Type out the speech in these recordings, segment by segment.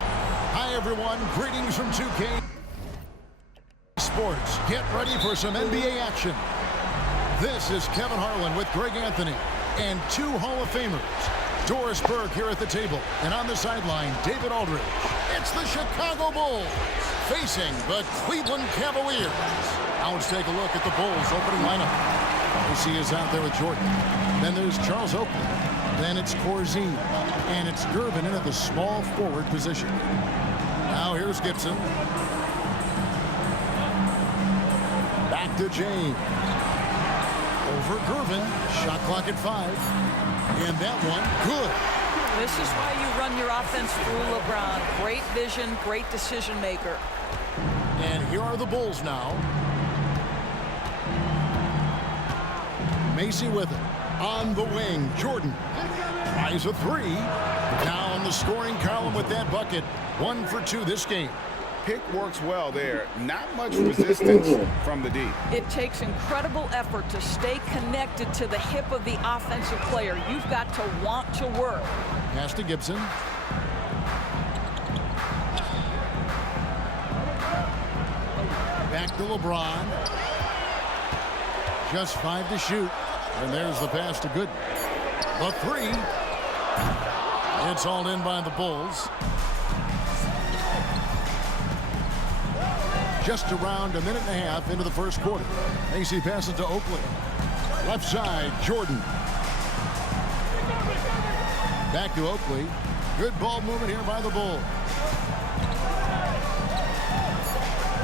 Hi, everyone. Greetings from 2K Sports. Get ready for some NBA action. This is Kevin Harlan with Greg Anthony and two Hall of Famers. Doris Burke here at the table, and on the sideline, David Aldridge. It's the Chicago Bulls facing the Cleveland Cavaliers. Now let's take a look at the Bulls opening lineup. You see is out there with Jordan. Then there's Charles Oakley. Then it's Corzine. And it's Gervin in at the small forward position. Now here's Gibson. Back to James. Over Gervin. Shot clock at 5. And that one, good. This is why you run your offense through LeBron. Great vision, great decision maker. And here are the Bulls now. Macy with it. On the wing, Jordan tries a 3. Now on the scoring column with that bucket. 1 for 2 this game. Pick works well there. Not much resistance from the D. It takes incredible effort to stay connected to the hip of the offensive player. You've got to want to work. Pass to Gibson. Back to LeBron. Just 5 to shoot. And there's the pass to Gooden. The 3. It's all in by the Bulls. Just around a minute and a half into the first quarter. AC passes to Oakley. Left side, Jordan. Back to Oakley. Good ball movement here by the Bulls.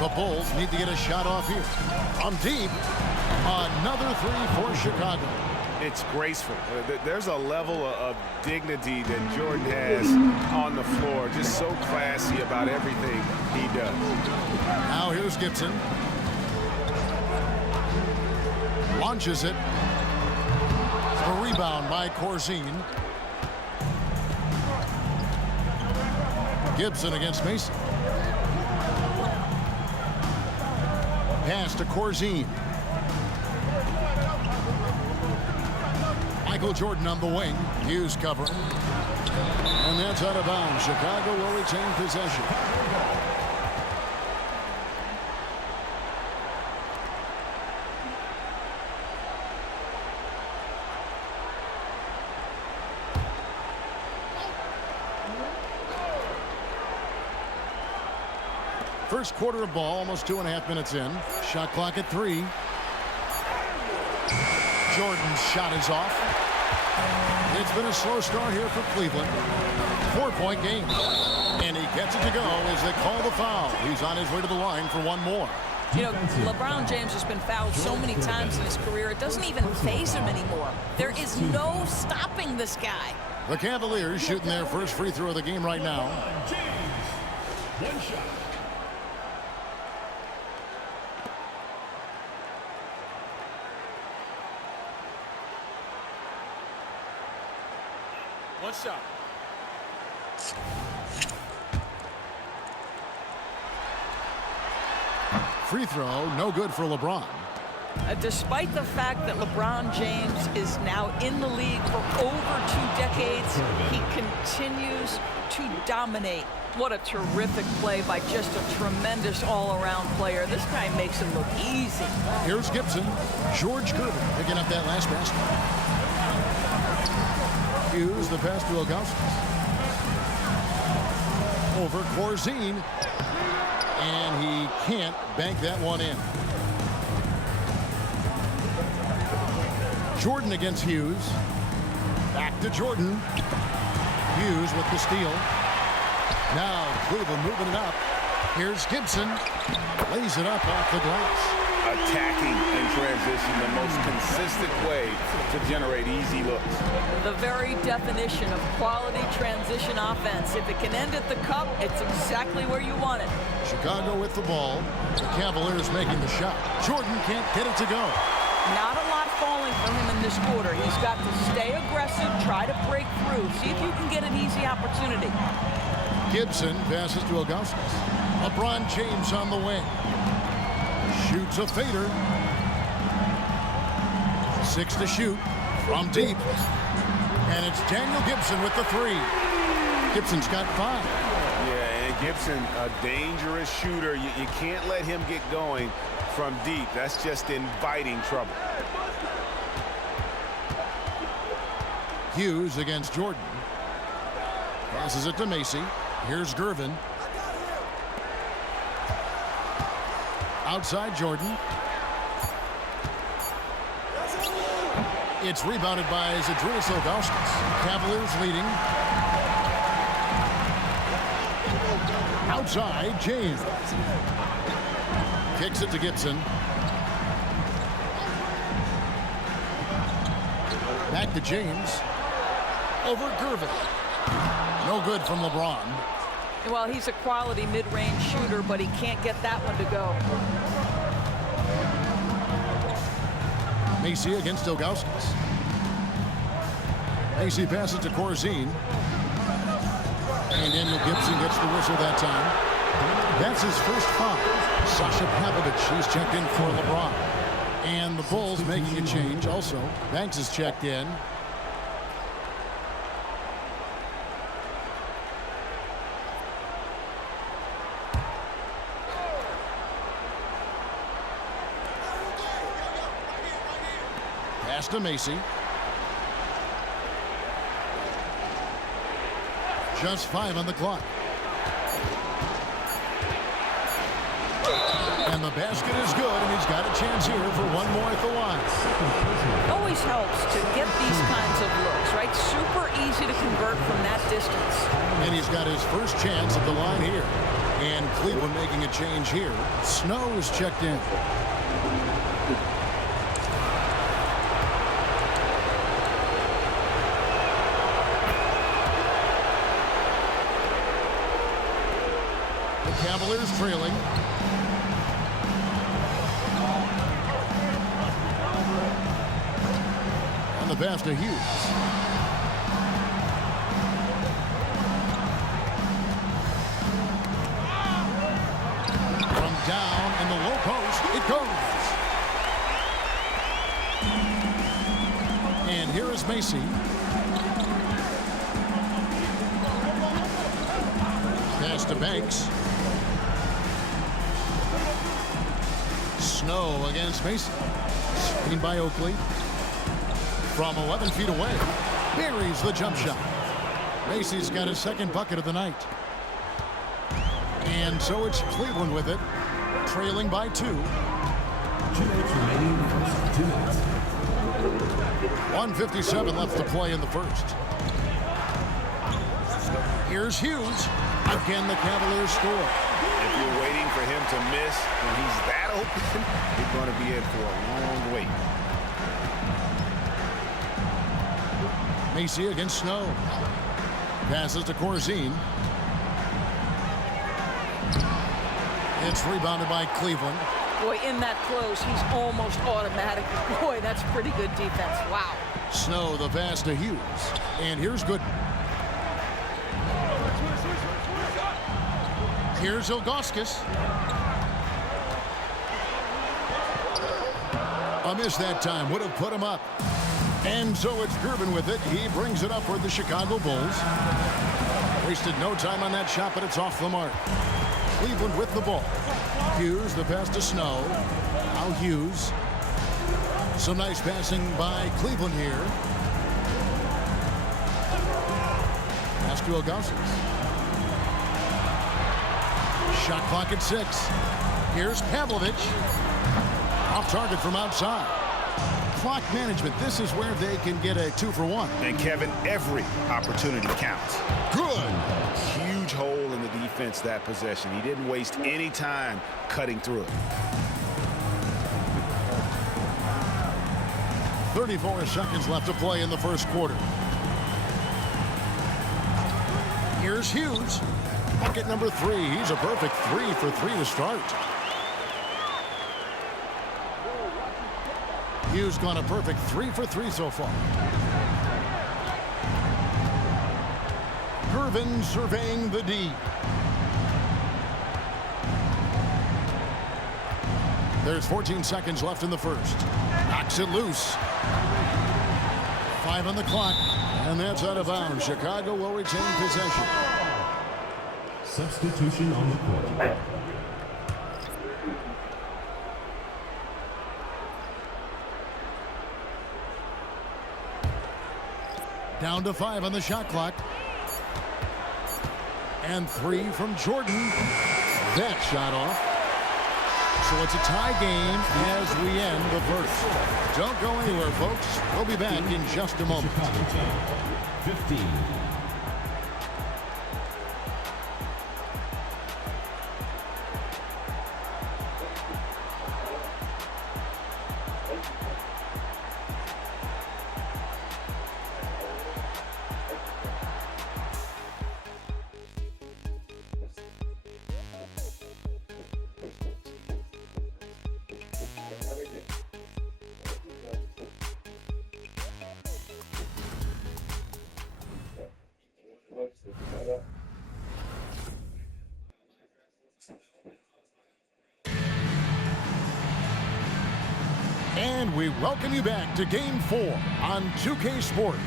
The Bulls need to get a shot off here. From deep. Another 3 for Chicago. It's graceful. There's a level of dignity that Jordan has on the floor. Just so classy about everything he does. Now here's Gibson. Launches it. A rebound by Corzine. Gibson against Mason. Pass to Corzine. Michael Jordan on the wing. Hughes covering. And that's out of bounds. Chicago will retain possession. First quarter of ball, almost 2.5 minutes in. Shot clock at 3. Jordan's shot is off. It's been a slow start here for Cleveland. 4-point game. And he gets it to go as they call the foul. He's on his way to the line for one more. You know, LeBron James has been fouled so many times in his career, it doesn't even faze him anymore. There is no stopping this guy. The Cavaliers shooting their first free throw of the game right now. One shot. One shot. Free throw, no good for LeBron. Despite the fact that LeBron James is now in the league for over 2 decades, he continues to dominate. What a terrific play by just a tremendous all-around player. This guy makes it look easy. Here's Gibson. George Gervin picking up that last basket. Hughes, the pass to Augustus. Over Corzine. And he can't bank that one in. Jordan against Hughes. Back to Jordan. Hughes with the steal. Now Cleveland moving it up. Here's Gibson. Lays it up off the glass. Attacking in transition, the most consistent way to generate easy looks. The very definition of quality transition offense. If it can end at the cup, it's exactly where you want it. Chicago with the ball. The Cavaliers making the shot. Jordan can't get it to go. Not a lot falling for him in this quarter. He's got to stay aggressive, try to break through, see if you can get an easy opportunity. Gibson passes to Augustus. LeBron James on the wing. Shoots a fader. 6 to shoot from deep. And it's Daniel Gibson with the 3. Gibson's got 5. Yeah, and Gibson, a dangerous shooter. You can't let him get going from deep. That's just inviting trouble. Hughes against Jordan. Passes it to Macy. Here's Gervin. Outside Jordan. It's rebounded by Zydrunas Ilgauskas. Cavaliers leading. Outside James. Kicks it to Gibson. Back to James. Over Gervin. No good from LeBron. Well, he's a quality mid-range shooter, but he can't get that one to go. Macy against Ilgauskas. Macy passes to Corzine. And Daniel Gibson gets the whistle that time. That's his first foul. Sasha Pavlovich, he's checked in for LeBron. And the Bulls making a change also. Banks is checked in. Pass to Macy. Just 5 on the clock. And the basket is good, and he's got a chance here for one more at the line. Always helps to get these kinds of looks, right? Super easy to convert from that distance. And he's got his first chance at the line here. And Cleveland making a change here. Snow is checked in. The Cavaliers trailing. And the pass to Hughes. From down in the low post, it goes. And here is Macy. Pass to Banks. Snow against Macy. Screen by Oakley. From 11 feet away. Buries the jump shot. Macy's got his second bucket of the night. And so it's Cleveland with it. Trailing by 2. 2 minutes remaining in the first. 2 minutes. 1:57 left to play in the first. Here's Hughes. Again, the Cavaliers score. If you're waiting for him to miss when he's that open, you're going to be in for a long wait. Macy against Snow. Passes to Corzine. It's rebounded by Cleveland. Boy, in that close, he's almost automatic. Boy, that's pretty good defense. Wow. Snow, the pass to Hughes. And here's Gooden. Here's Ilgauskas. A miss that time would have put him up. And so it's Gervin with it. He brings it up for the Chicago Bulls. Wasted no time on that shot, but it's off the mark. Cleveland with the ball. Hughes, the pass to Snow. Now Hughes. Some nice passing by Cleveland here. Pass to Ilgauskas. Shot clock at 6. Here's Pavlovich. Off target from outside. Clock management. This is where they can get a 2-for-1. And Kevin, every opportunity counts. Good. Huge hole in the defense that possession. He didn't waste any time cutting through it. 34 seconds left to play in the first quarter. Here's Hughes. Bucket number 3. He's a perfect 3 for 3 to start. Hughes gone a perfect 3 for 3 so far. Gervin surveying the D. There's 14 seconds left in the first. Knocks it loose. 5 on the clock. And that's out of bounds. Chicago will retain possession. Substitution on the court. Down to 5 on the shot clock. And 3 from Jordan. That shot off. So it's a tie game as we end the first. Don't go anywhere, folks. We'll be back in just a moment. Chicago team, 15. And we welcome you back to Game 4 on 2K Sports.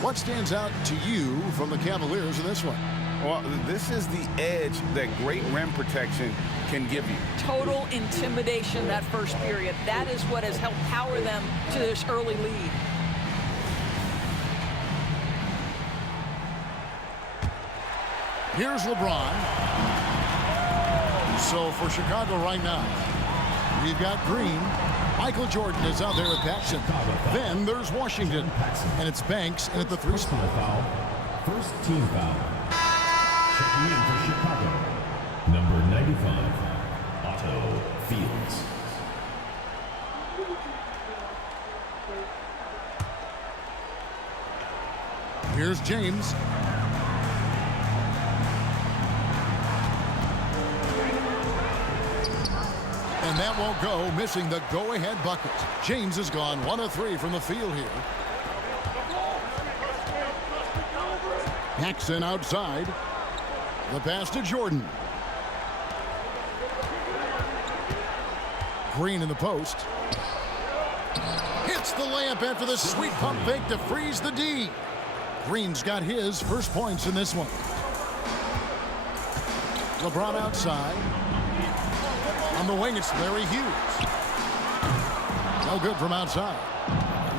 What stands out to you from the Cavaliers in this one? Well, this is the edge that great rim protection can give you. Total intimidation that first period. That is what has helped power them to this early lead. Here's LeBron. So for Chicago right now, we've got Green. Michael Jordan is out there with Paxson. Then there's Washington. And it's Banks in at the 3 spot. Foul. First team foul. Checking in for Chicago. Number 95, Otto Fields. Here's James. And that won't go, missing the go-ahead bucket. James has gone 1 of 3 from the field here. Paxson outside. The pass to Jordan. Green in the post. Hits the layup after the sweet pump fake to freeze the D. Green's got his first points in this one. LeBron outside. On the wing, it's Larry Hughes. No good from outside.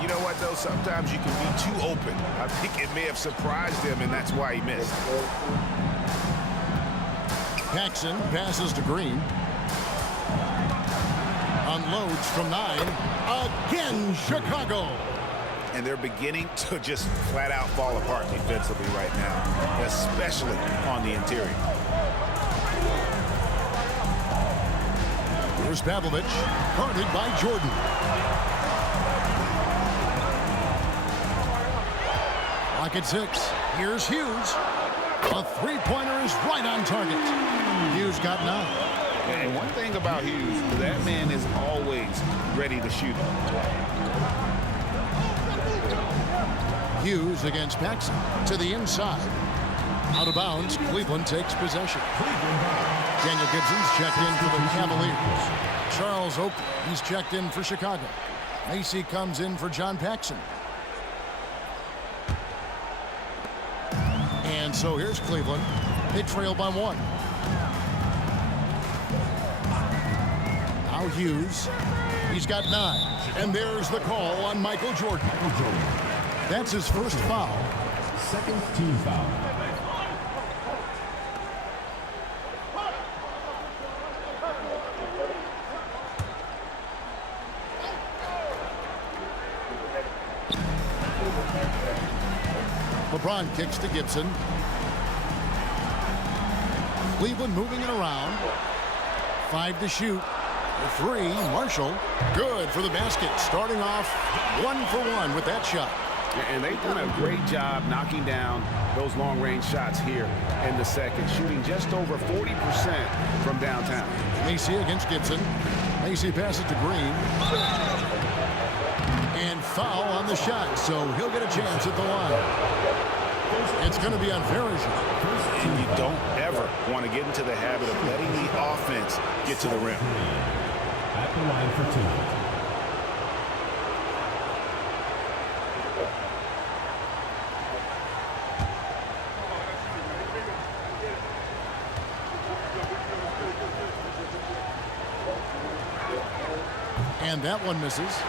You know what, though? Sometimes you can be too open. I think it may have surprised him, and that's why he missed. Paxson passes to Green. Unloads from 9. Again, Chicago. And they're beginning to just flat-out fall apart defensively right now, especially on the interior. Here's Pavlovich, guarded by Jordan. Lock at 6. Here's Hughes. A three-pointer is right on target. Hughes got 9. And one thing about Hughes, that man is always ready to shoot. Hughes against Paxson to the inside. Out of bounds, Cleveland takes possession. Daniel Gibson's checked in for the Cavaliers. Charles Oakley, he's checked in for Chicago. Macy comes in for John Paxson. And so here's Cleveland. They trail by 1. Now Hughes. He's got 9. And there's the call on Michael Jordan. That's his first foul. Second team foul. LeBron kicks to Gibson. Cleveland moving it around. 5 to shoot. The 3, Marshall. Good for the basket. Starting off 1 for 1 with that shot. And they've done a great job knocking down those long-range shots here in the second, shooting just over 40% from downtown. Macy against Gibson. Macy passes to Green. And foul on the shot, so he'll get a chance at the line. It's going to be on Verizon. And you don't ever want to get into the habit of letting the offense get to the rim. At the line for 2. that one misses.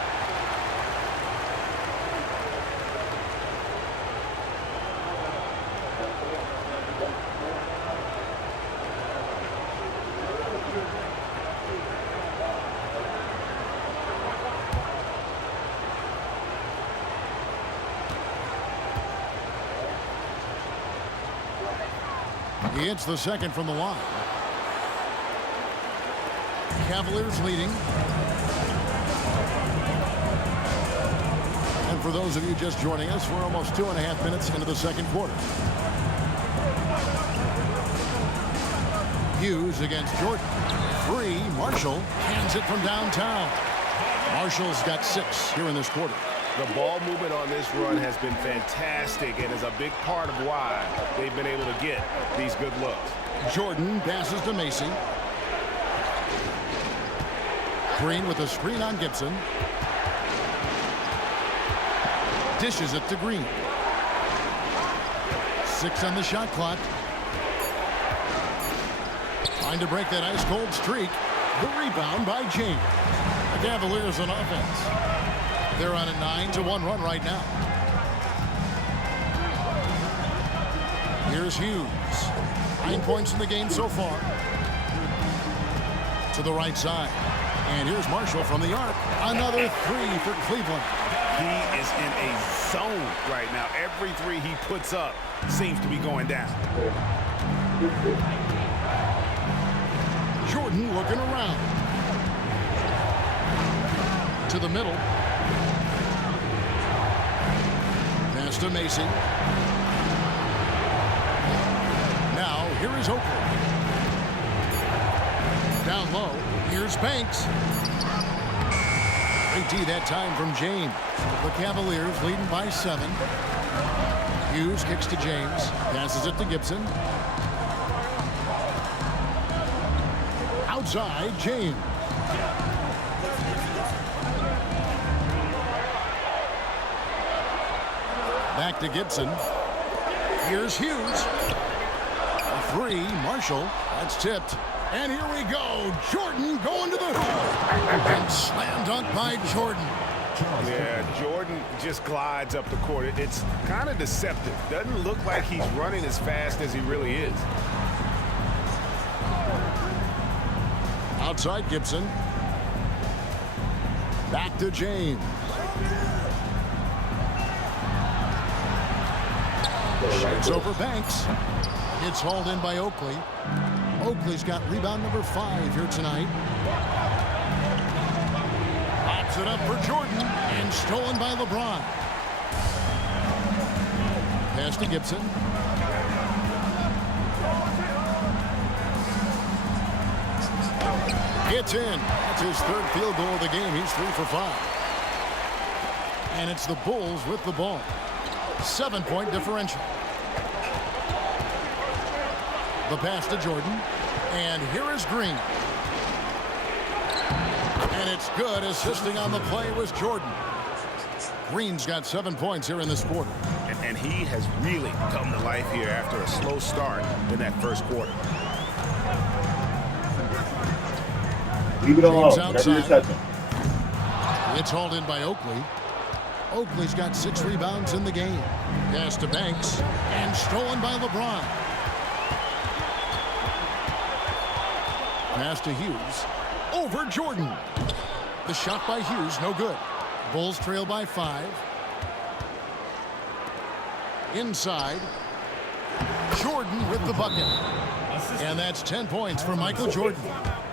He hits the second from the line. Cavaliers leading. And for those of you just joining us, we're almost 2.5 minutes into the second quarter. Hughes against Jordan. 3. Marshall hands it from downtown. Marshall's got 6 here in this quarter. The ball movement on this run has been fantastic and is a big part of why they've been able to get these good looks. Jordan passes to Macy. Green with a screen on Gibson. Dishes it to Green. 6 on the shot clock. Trying to break that ice-cold streak. The rebound by James. The Cavaliers on offense. They're on a 9-1 run right now. Here's Hughes. 9 points in the game so far. To the right side. And here's Marshall from the arc. Another 3 for Cleveland. He is in a zone right now. Every 3 he puts up seems to be going down. Jordan looking around. To the middle. Pass to Macy. Now, here is Oakley. Down low, here's Banks. Great D that time from James. The Cavaliers leading by 7. Hughes kicks to James. Passes it to Gibson. Outside, James. Back to Gibson. Here's Hughes. A 3, Marshall. That's tipped. And here we go. Jordan going to the hoop. And slam dunk by Jordan. Yeah, Jordan just glides up the court. It's kind of deceptive. Doesn't look like he's running as fast as he really is. Outside Gibson. Back to James. Shoots over Banks. It's hauled in by Oakley. Oakley's got rebound number 5 here tonight. Pops it up for Jordan and stolen by LeBron. Pass to Gibson. It's in. That's his 3rd field goal of the game. He's 3 for 5. And it's the Bulls with the ball. 7-point differential. The pass to Jordan. And here is Green. And it's good. Assisting on the play was Jordan. Green's got 7 points here in this quarter. And he has really come to life here after a slow start in that first quarter. Leave it alone. Never your touching. It's hauled in by Oakley. Oakley's got 6 rebounds in the game. Pass to Banks. And stolen by LeBron. Pass to Hughes. Over Jordan. The shot by Hughes, no good. Bulls trail by 5. Inside. Jordan with the bucket. And that's 10 points for Michael Jordan.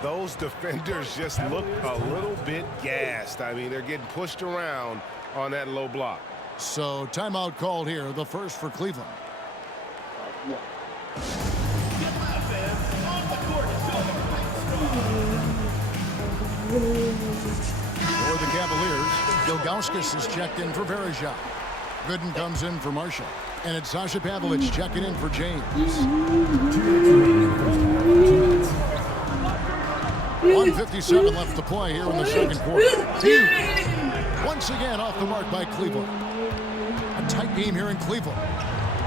Those defenders just look a little bit gassed. I mean, they're getting pushed around on that low block. So timeout called here, the first for Cleveland. For the Cavaliers, Gilgauskas is checked in for Verejao. Gooden comes in for Marshall. And it's Sasha Pavlich checking in for James. 1:57 left to play here in the second quarter. Hughes once again off the mark by Cleveland. A tight game here in Cleveland.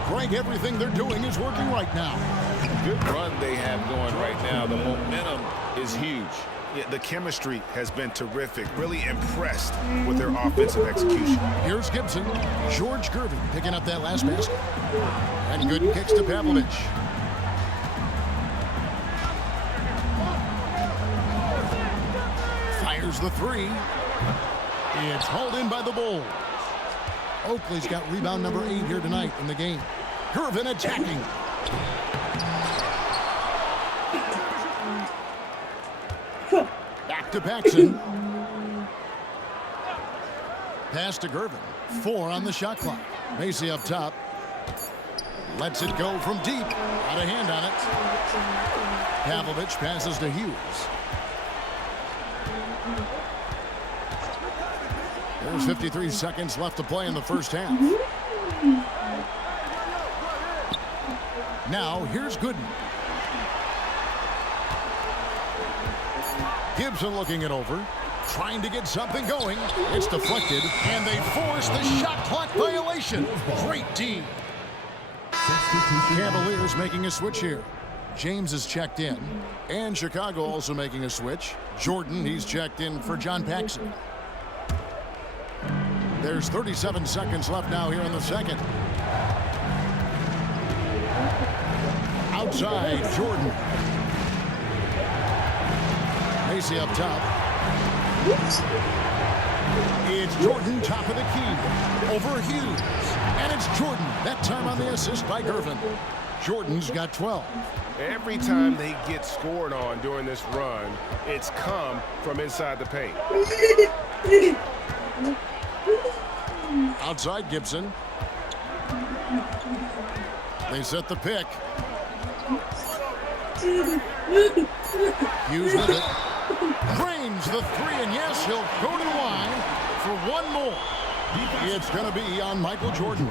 Greg, everything they're doing is working right now. Good run they have going right now. The momentum is huge. Yeah, the chemistry has been terrific. Really impressed with their offensive execution. Here's Gibson. George Gervin picking up that last basket. And good kicks to Pavlovich. Fires the three. It's hauled in by the Bulls. Oakley's got rebound number 8 here tonight in the game. Gervin attacking. Back to Paxson. Pass to Gervin. 4 on the shot clock. Macy up top. Lets it go from deep. Got a hand on it. Pavlovich passes to Hughes. There's 53 seconds left to play in the first half. Now, here's Gooden. Gibson looking it over, trying to get something going. It's deflected, and they force the shot clock violation. Great D. Cavaliers making a switch here. James is checked in, and Chicago also making a switch. Jordan, he's checked in for John Paxson. There's 37 seconds left now here in the second. Outside, Jordan. Macy up top. It's Jordan, top of the key. Over Hughes. And it's Jordan. That time on the assist by Gervin. Jordan's got 12. Every time they get scored on during this run, it's come from inside the paint. Outside Gibson. They set the pick. Hughes with it. Drains the three, and yes, he'll go to the line for one more. It's going to be on Michael Jordan.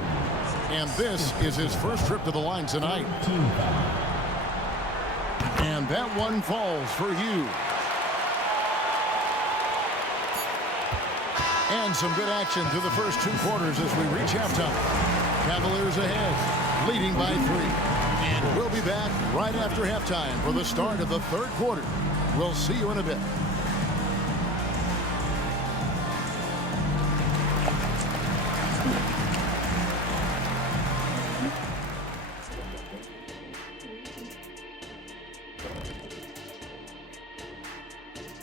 And this is his first trip to the line tonight. And that one falls for Hughes. And some good action through the first 2 quarters as we reach halftime. Cavaliers ahead, leading by 3. And we'll be back right after halftime for the start of the third quarter. We'll see you in a bit.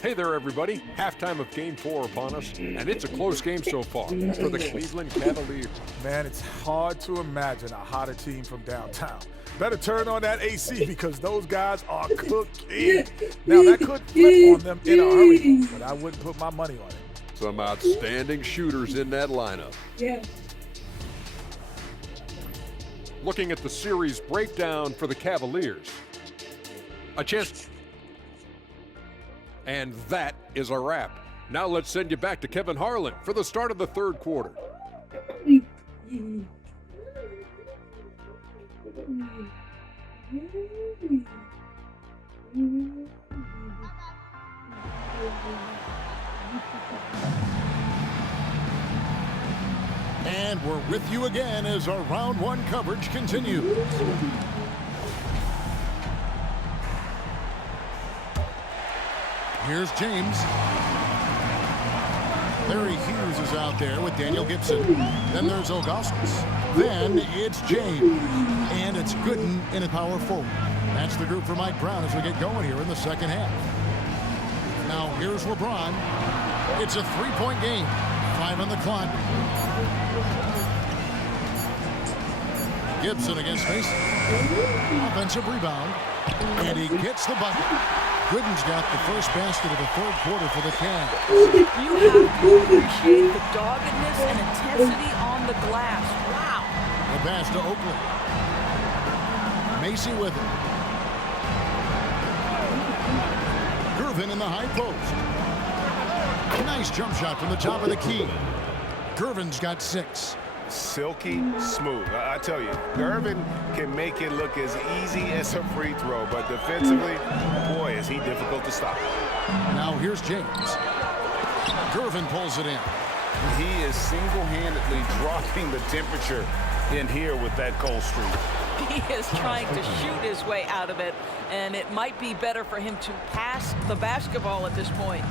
Hey there, everybody. Halftime of Game 4 upon us, and it's a close game so far for the Cleveland Cavaliers. Man, it's hard to imagine a hotter team from downtown. Better turn on that AC because those guys are cooking. Now, that could flip on them in a hurry, but I wouldn't put my money on it. Some outstanding shooters in that lineup. Yeah. Looking at the series breakdown for the Cavaliers. A chance. And that is a wrap. Now let's send you back to Kevin Harlan for the start of the third quarter. And we're with you again as our round 1 coverage continues. Here's James. Larry Hughes is out there with Daniel Gibson. Then there's Augustus. Then it's James. And it's Gooden in a power forward. That's the group for Mike Brown as we get going here in the second half. Now here's LeBron. It's a 3-point game. 5 on the clock. Gibson against Mason. Offensive rebound. And he gets the bucket. Gooden's got the first basket of the third quarter for the Cavs. You have to appreciate the doggedness and intensity on the glass. Wow. The pass to Oakley. Macy with it. Gervin in the high post. Nice jump shot from the top of the key. Gervin's got 6. Silky smooth. I tell you, Gervin can make it look as easy as a free throw, but defensively, boy, is he difficult to stop. Now here's James. Gervin pulls it in. He is single-handedly dropping the temperature in here with that cold streak. He is trying to shoot his way out of it, and it might be better for him to pass the basketball at this point.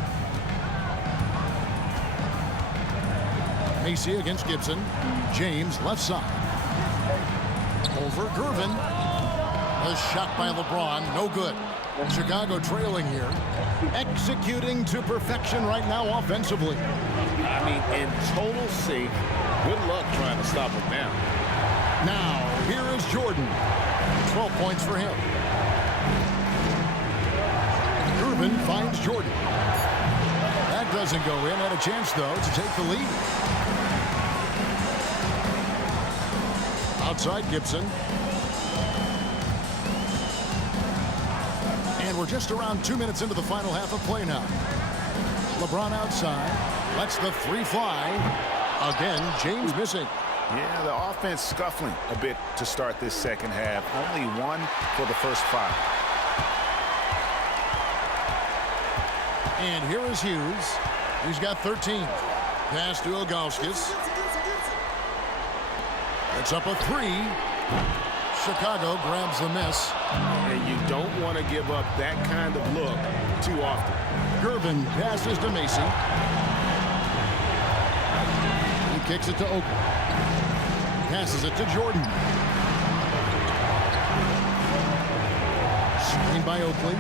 Macy against Gibson. James left side. Over Gervin. A shot by LeBron, no good. Chicago trailing here. Executing to perfection right now offensively. I mean, in total sync. Good luck trying to stop him now. Now, here is Jordan. 12 points for him. Gervin finds Jordan. That doesn't go in. Had a chance, though, to take the lead. Outside Gibson. And we're just around 2 minutes into the final half of play now. LeBron outside. Lets the three fly. Again, James missing. Yeah, the offense scuffling a bit to start this second half. Only one for the first 5. And here is Hughes. He's got 13. Pass to Ilgauskas. It's up a 3. Chicago grabs the miss. And you don't want to give up that kind of look too often. Gervin passes to Macy. He kicks it to Oakley. Passes it to Jordan. Screen by Oakley.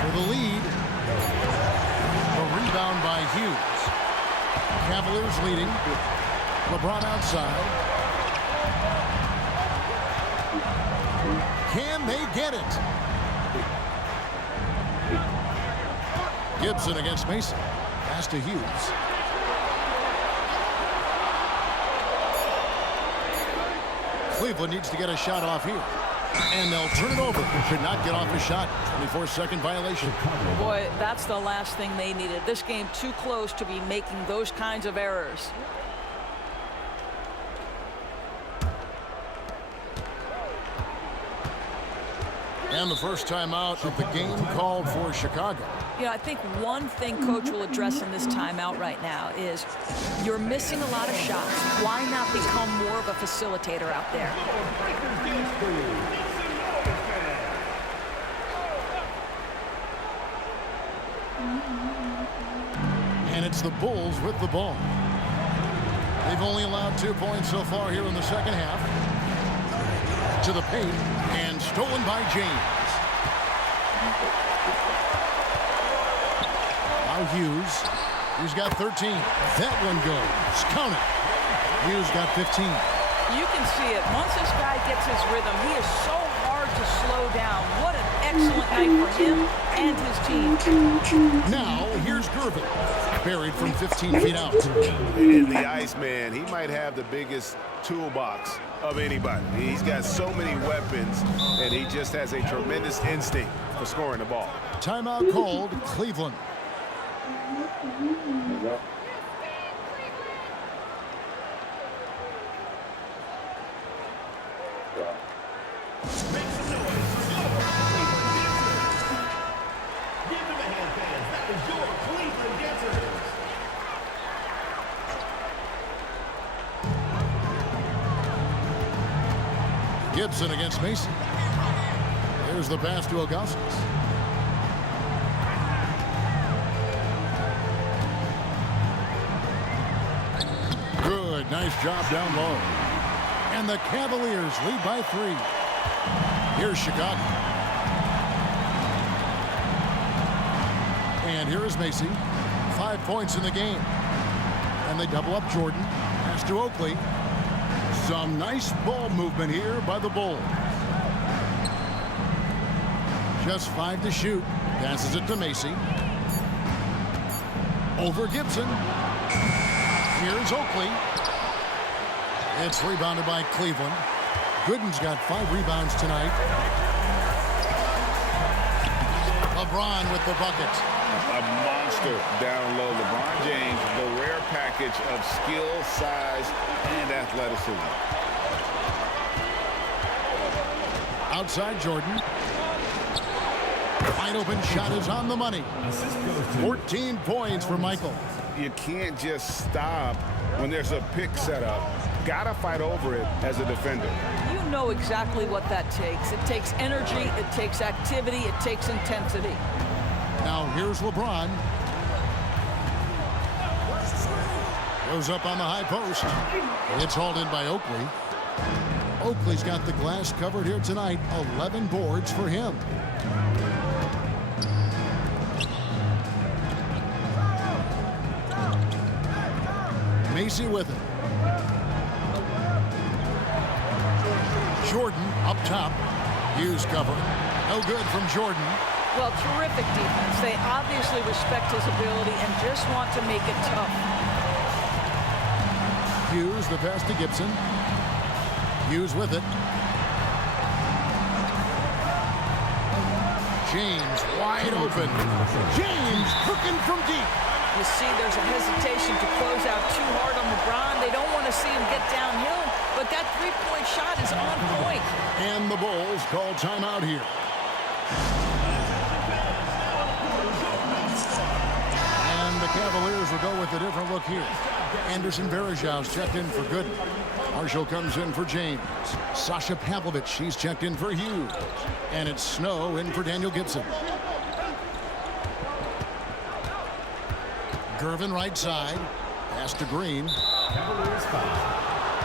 For the lead. A rebound by Hughes. Cavaliers leading. LeBron outside. Can they get it? Gibson against Mason. Pass to Hughes. Cleveland needs to get a shot off here. And they'll turn it over. Could not get off a shot. 24-second violation. Boy, that's the last thing they needed. This game too close to be making those kinds of errors. And the first timeout of the game called for Chicago. You know, I think one thing Coach will address in this timeout right now is you're missing a lot of shots. Why not become more of a facilitator out there? And it's the Bulls with the ball. They've only allowed 2 points so far here in the second half. To the paint, and stolen by James. Now Hughes. He's got 13. That one goes. Count it. Hughes got 15. You can see it. Once this guy gets his rhythm, he is so hard to slow down. What an excellent night for him and his team. Now, here's Gervin. Buried from 15 feet out. And the Iceman, he might have the biggest toolbox of anybody. He's got so many weapons, and he just has a tremendous instinct for scoring the ball. Timeout called Cleveland. Gibson against Mason. Here's the pass to Augustus. Good, nice job down low. And the Cavaliers lead by 3. Here's Chicago. And here is Macy. 5 points in the game. And they double up Jordan. Pass to Oakley. Some nice ball movement here by the Bulls. Just 5 to shoot. Passes it to Macy. Over Gibson. Here's Oakley. It's rebounded by Cleveland. Gooden's got 5 rebounds tonight. LeBron with the bucket. A monster down low. LeBron James, the rare package of skill, size, and athleticism. Outside Jordan. Wide open shot is on the money. 14 points for Michael. You can't just stop when there's a pick set up. Gotta fight over it as a defender. You You know exactly what that takes. It takes energy, it takes activity, it takes intensity. Now here's LeBron. Goes up on the high post. It's hauled in by Oakley. Oakley's got the glass covered here tonight. 11 boards for him. Macy with it. Jordan up top. Hughes cover. No good from Jordan. Well, terrific defense. They obviously respect his ability and just want to make it tough. Hughes, the pass to Gibson. Hughes with it. James wide open. James cooking from deep. You see there's a hesitation to close out too hard on LeBron. They don't want to see him get downhill, but that three-point shot is on point. And the Bulls call timeout here. And the Cavaliers will go with a different look here. Anderson Varejau's checked in for Gooden. Marshall comes in for James. Sasha Pavlovich, she's checked in for Hughes. And it's Snow in for Daniel Gibson. Gervin right side. Pass to Green. Cavaliers foul.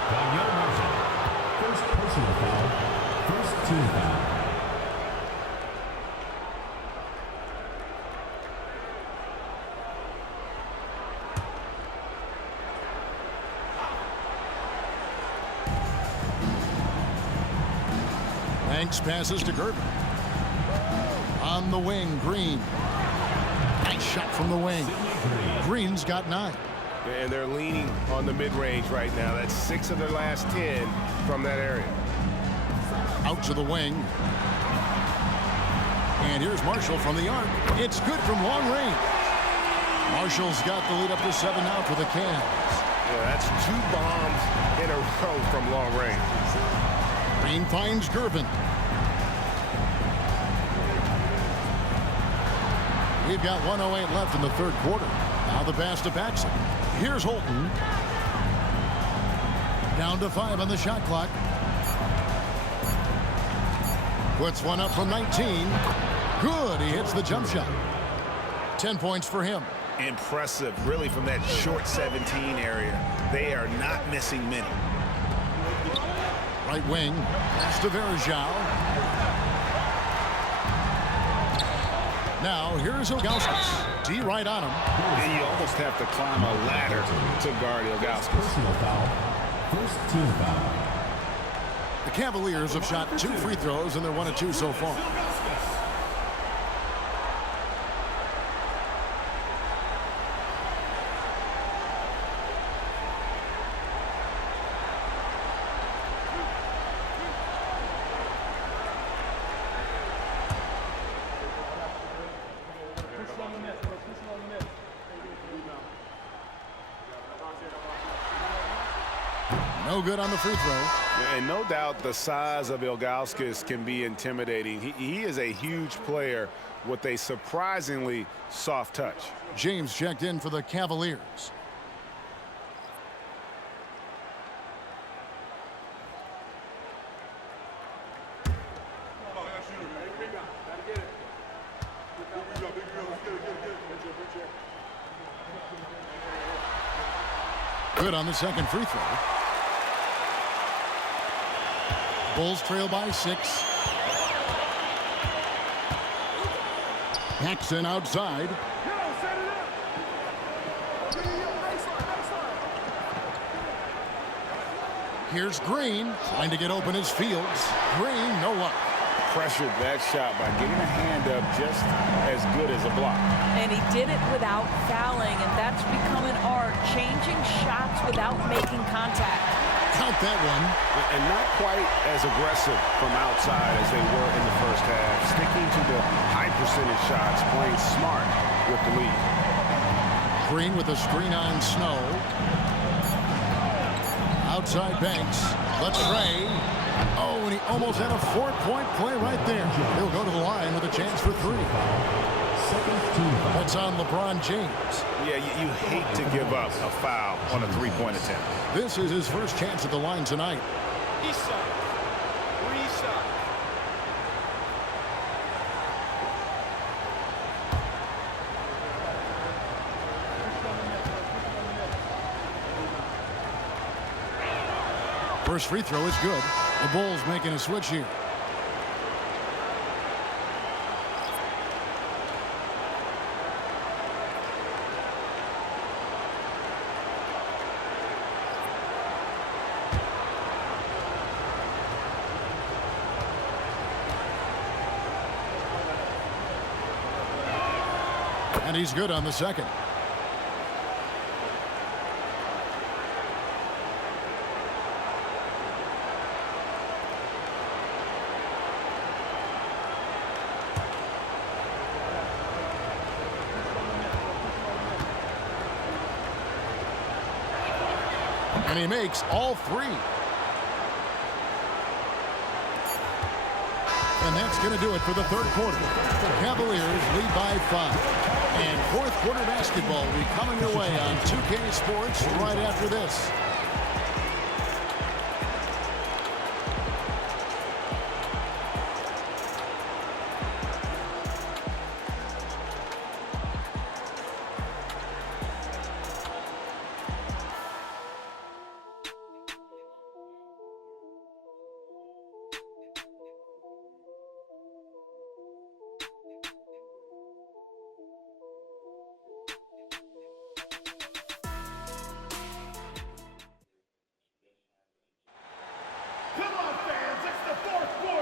Danielle Marshall. First personal foul. First team foul. Banks passes to Gervin. On the wing, Green. Nice shot from the wing. Green's got 9. And they're leaning on the mid-range right now. That's 6 of their last 10 from that area. Out to the wing. And here's Marshall from the arc. It's good from long range. Marshall's got the lead up to 7 now for the Cavs. Yeah, that's 2 bombs in a row from long range. Green finds Gervin. We've got 1:08 left in the third quarter. Now the pass to Paxson. Here's Holton. Down to 5 on the shot clock. Puts one up from 19. Good. He hits the jump shot. 10 points for him. Impressive, really, from that short 17 area. They are not missing many. Right wing. Pass to Varejao. Now, here's Ilgauskas. D right on him. And you almost have to climb a ladder to guard Ilgauskas. Personal foul. First team foul. The Cavaliers have shot 2 free throws, and they're 1 of 2 so far. No good on the free throw. And no doubt the size of Ilgauskas can be intimidating. He is a huge player with a surprisingly soft touch. James checked in for the Cavaliers. Good on the second free throw. Bulls trail by 6. Paxson outside. Here's Green trying to get open as Fields. Green, no luck. Pressured that shot by getting a hand up just as good as a block. And he did it without fouling, and that's become an art, changing shots without making contact. Count that one. And not quite as aggressive from outside as they were in the first half. Sticking to the high percentage shots, playing smart with the lead. Green with a screen on Snow. Outside Banks. The tray. Oh, and he almost had a 4-point play right there. He'll go to the line with a chance for 3. That's on LeBron James. Yeah, you hate to give up a foul on a 3-point attempt. This is his first chance at the line tonight. First free throw is good. The Bulls making a switch here. And he's good on the second. And he makes all three. And that's going to do it for the third quarter. The Cavaliers lead by 5. And fourth quarter basketball will be coming your way on 2K Sports right after this.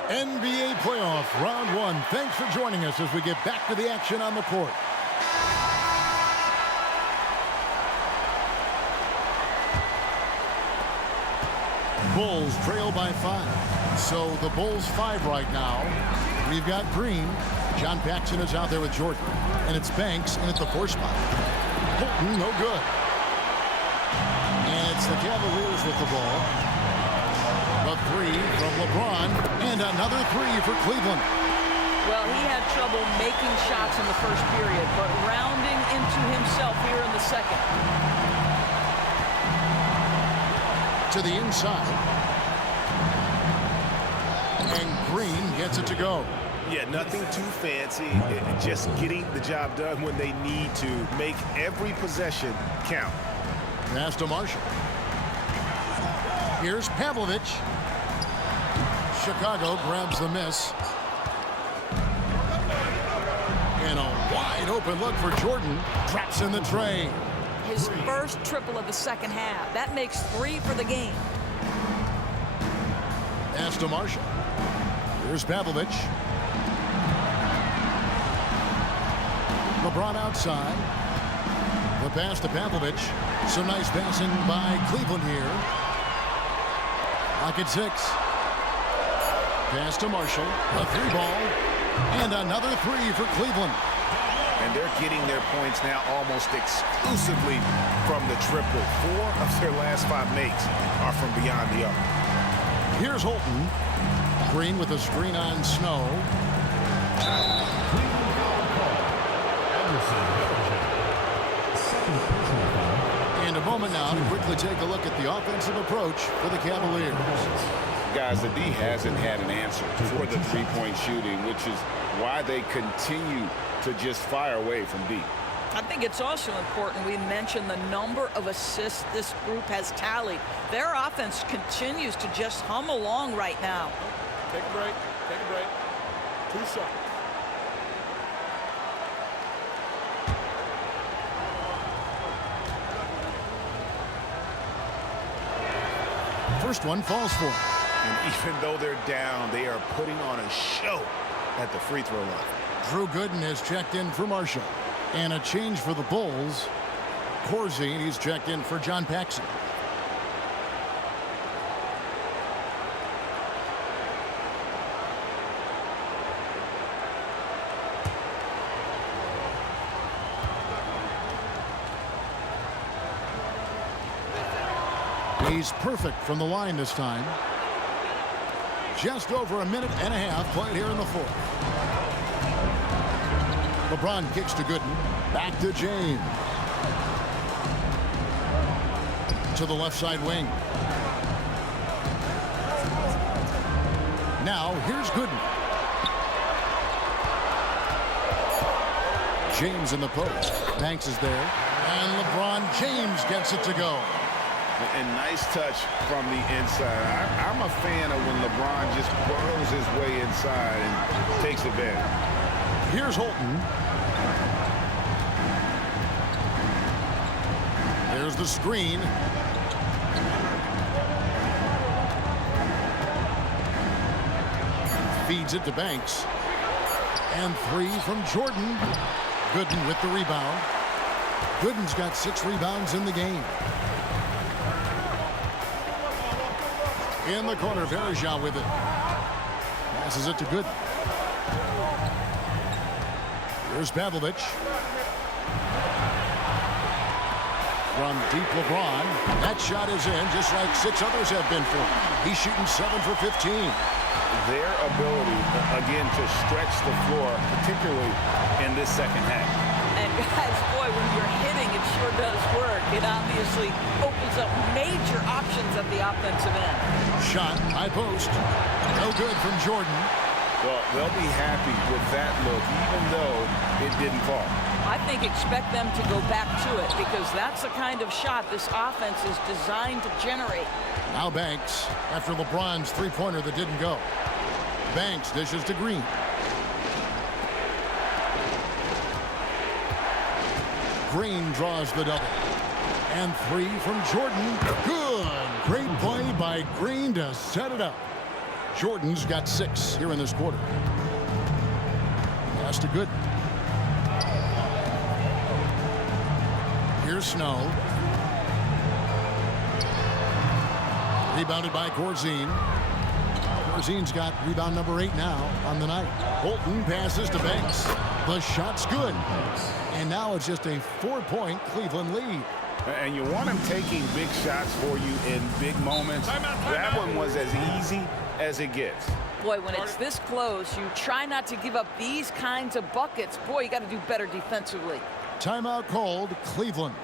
NBA playoff round 1. Thanks for joining us as we get back to the action on the court. Bulls trail by 5. So the Bulls 5 right now. We've got Green. John Paxson is out there with Jordan. And it's Banks in at the 4 spot. Holton, no good. And it's the Cavaliers with the ball. A 3 from LeBron, and another 3 for Cleveland. Well, he had trouble making shots in the first period, but rounding into himself here in the second. To the inside. And Green gets it to go. Yeah, nothing too fancy. Just getting the job done when they need to. Make every possession count. Pass to Marshall. Here's Pavlovich. Chicago grabs the miss. And a wide open look for Jordan. Drops in the tray. His first triple of the second half. That makes 3 for the game. Pass to Marshall. Here's Pavlovich. LeBron outside. The pass to Pavlovich. Some nice passing by Cleveland here. Lock at 6. Pass to Marshall. A 3 ball. And another 3 for Cleveland. And they're getting their points now almost exclusively from the triple. 4 of their last 5 makes are from beyond the arc. Here's Holton. Green with a screen on Snow. And a moment now to quickly take a look at the offensive approach for the Cavaliers. Guys, the D hasn't had an answer for the three-point shooting, which is why they continue to just fire away from deep. I think it's also important we mention the number of assists this group has tallied. Their offense continues to just hum along right now. Take a break. Take a break. 2 shots. First one falls for him. And even though they're down, they are putting on a show at the free throw line. Drew Gooden has checked in for Marshall. And a change for the Bulls. Corzine, he's checked in for John Paxson. He's perfect from the line this time. Just over a minute and a half played here in the fourth. LeBron kicks to Gooden. Back to James. To the left side wing. Now here's Gooden. James in the post. Banks is there. And LeBron James gets it to go. And nice touch from the inside. I'm a fan of when LeBron just burrows his way inside and takes advantage. Here's Holton. There's the screen. Feeds it to Banks. And 3 from Jordan. Gooden with the rebound. Gooden's got 6 rebounds in the game. In the corner, Verja with it. Passes it to Gooden. Here's Pavlovich. From deep LeBron. That shot is in, just like 6 others have been for him. He's shooting 7 for 15. Their ability, again, to stretch the floor, particularly in this second half. And guys, boy, when you're hitting, it sure does work. It obviously opens up major options at the offensive end. Shot, high post. No good from Jordan. Well, they'll be happy with that look, even though it didn't fall. I think expect them to go back to it because that's the kind of shot this offense is designed to generate. Now Banks, after LeBron's three-pointer that didn't go. Banks dishes to Green. Green draws the double. And 3 from Jordan. Good. Great play by Green to set it up. Jordan's got 6 here in this quarter. Pass to Gooden. Here's Snow. Rebounded by Corzine. Corzine's got rebound number 8 now on the night. Holton passes to Banks. The shot's good. And now it's just a 4-point Cleveland lead. And you want him taking big shots for you in big moments. That one was as easy as it gets. Boy, when it's this close, you try not to give up these kinds of buckets. Boy, you got to do better defensively. Timeout called, Cleveland.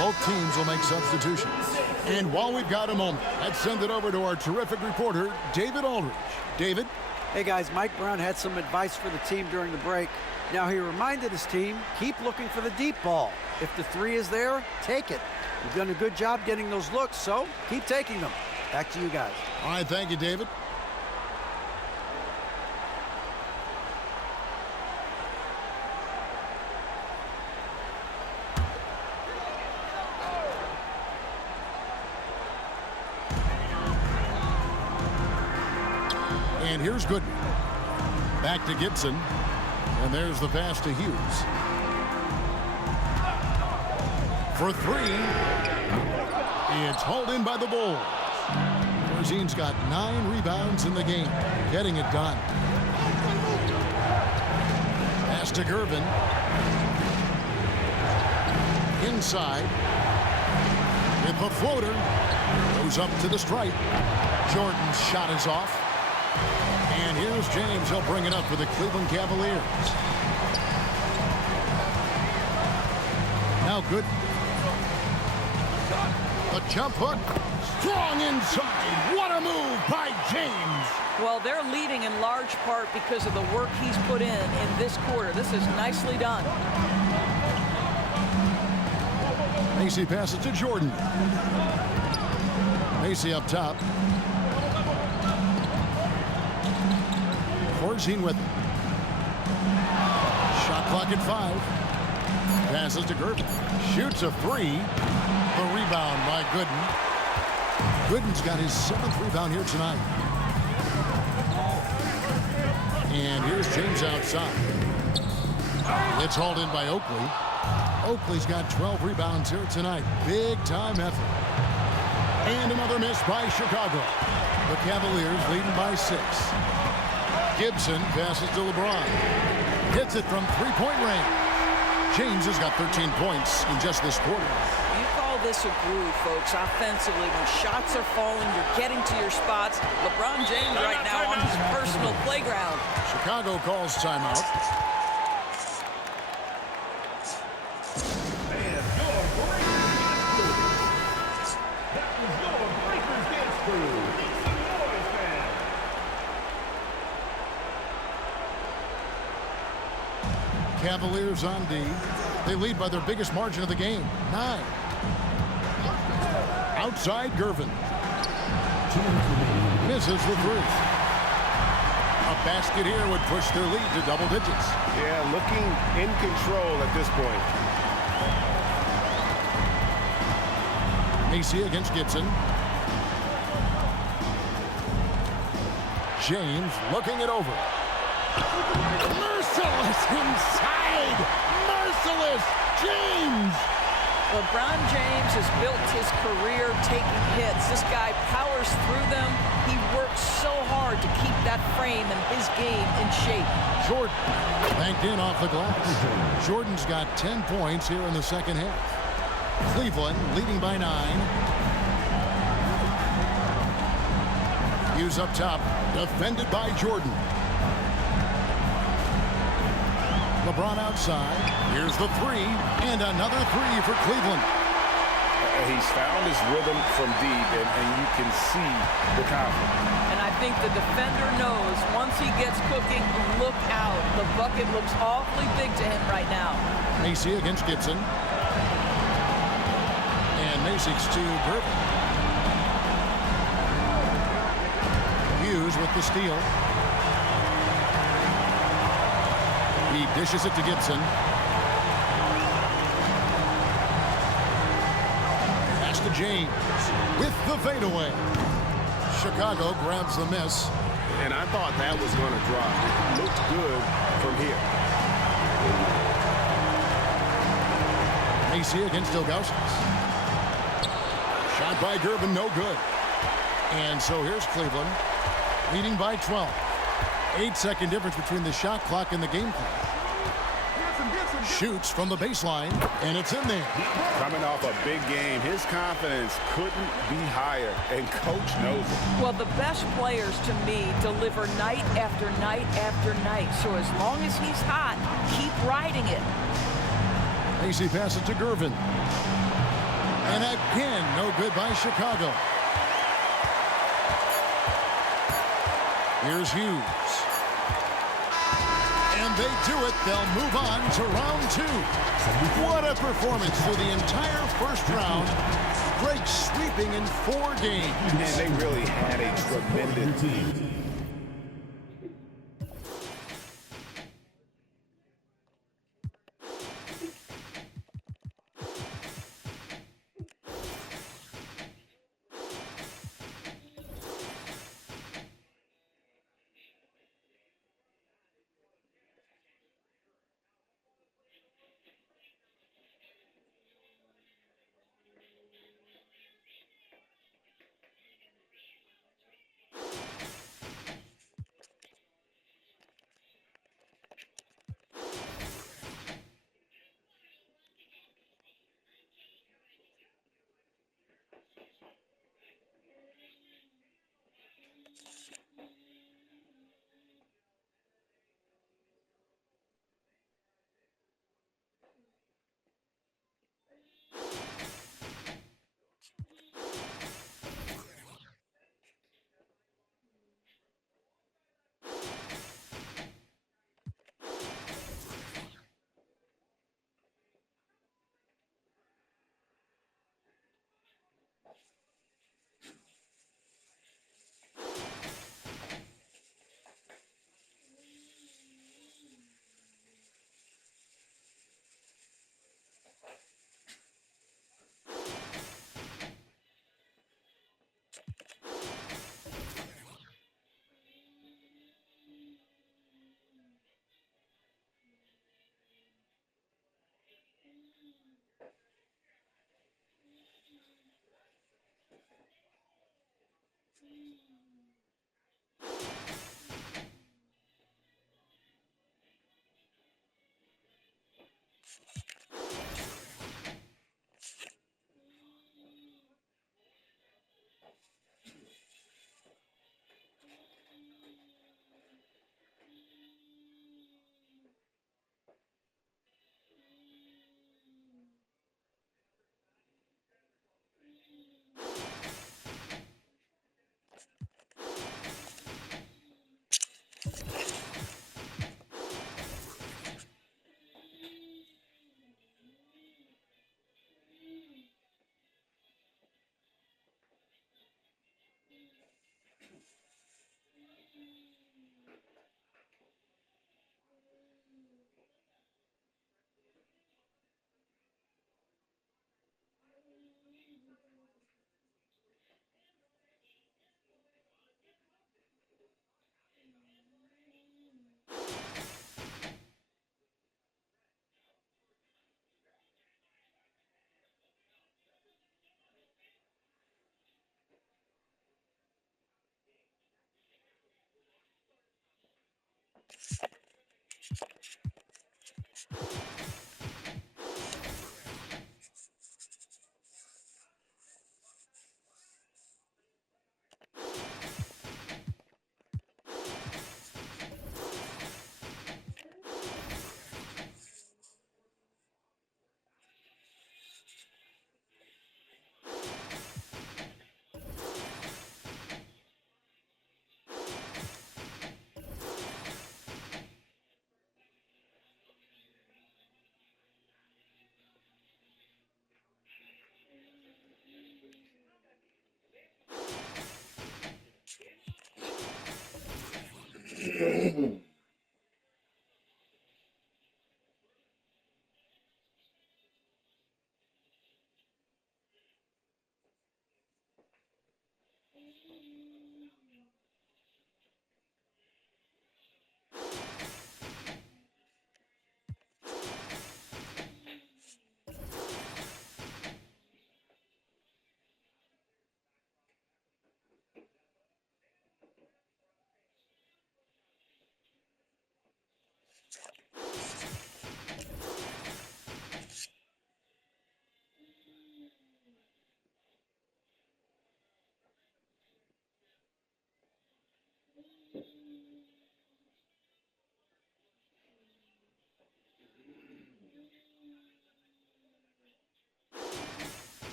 Both teams will make substitutions. And while we've got a moment, let's send it over to our terrific reporter, David Aldridge. David? Hey guys, Mike Brown had some advice for the team during the break. Now he reminded his team, keep looking for the deep ball. If the 3 is there, take it. You've done a good job getting those looks, so keep taking them. Back to you guys. All right, thank you, David. And here's Gooden. Back to Gibson. And there's the pass to Hughes. For 3. It's hauled in by the Bulls. Corzine's got 9 rebounds in the game. Getting it done. Pass to Gervin. Inside. With the floater. Goes up to the stripe. Jordan's shot is off. And here's James. He'll bring it up for the Cleveland Cavaliers. Now good. The jump hook. Strong inside. What a move by James. Well, they're leading in large part because of the work he's put in this quarter. This is nicely done. Macy passes to Jordan. Macy up top. Corzine with it. Shot clock at 5. Passes to Gervin. Shoots a 3. The rebound by Gooden. Gooden's got his 7th rebound here tonight. And here's James outside. It's hauled in by Oakley. Oakley's got 12 rebounds here tonight. Big time effort. And another miss by Chicago. The Cavaliers leading by 6. Gibson passes to LeBron. Hits it from three-point range. James has got 13 points in just this quarter. You call this a groove, folks, offensively. When shots are falling, you're getting to your spots. LeBron James right now on his personal playground. Chicago calls timeout. Cavaliers on D. They lead by their biggest margin of the game, 9. Outside Gervin. Misses the 3. A basket here would push their lead to double digits. Yeah, looking in control at this point. Macy against Gibson. James looking it over. Merciless inside. Merciless. James. LeBron James has built his career taking hits. This guy powers through them. He works so hard to keep that frame and his game in shape. Jordan banked in off the glass. Jordan's got 10 points here in the second half. Cleveland leading by 9. Hughes up top, defended by Jordan. LeBron outside. Here's the 3, and another 3 for Cleveland. He's found his rhythm from deep, and you can see the confidence. And I think the defender knows once he gets cooking, look out. The bucket looks awfully big to him right now. Macy against Gibson. And Macy's to Gervin. Hughes with the steal. He dishes it to Gibson. Pass to James with the fadeaway. Chicago grabs the miss. And I thought that was going to drop. It looked good from here. Macy against Ilgauskas. Shot by Gervin, no good. And so here's Cleveland, leading by 12. 8-second difference between the shot clock and the game clock. Shoots from the baseline, and it's in there. Coming off a big game, his confidence couldn't be higher, and coach knows it. Well, the best players, to me, deliver night after night after night. So as long as he's hot, keep riding it. Macy passes to Gervin. And again, no good by Chicago. Here's Hughes. And they do it. They'll move on to round 2. What a performance through the entire first round. Great sweeping in 4 games. And they really had a tremendous team.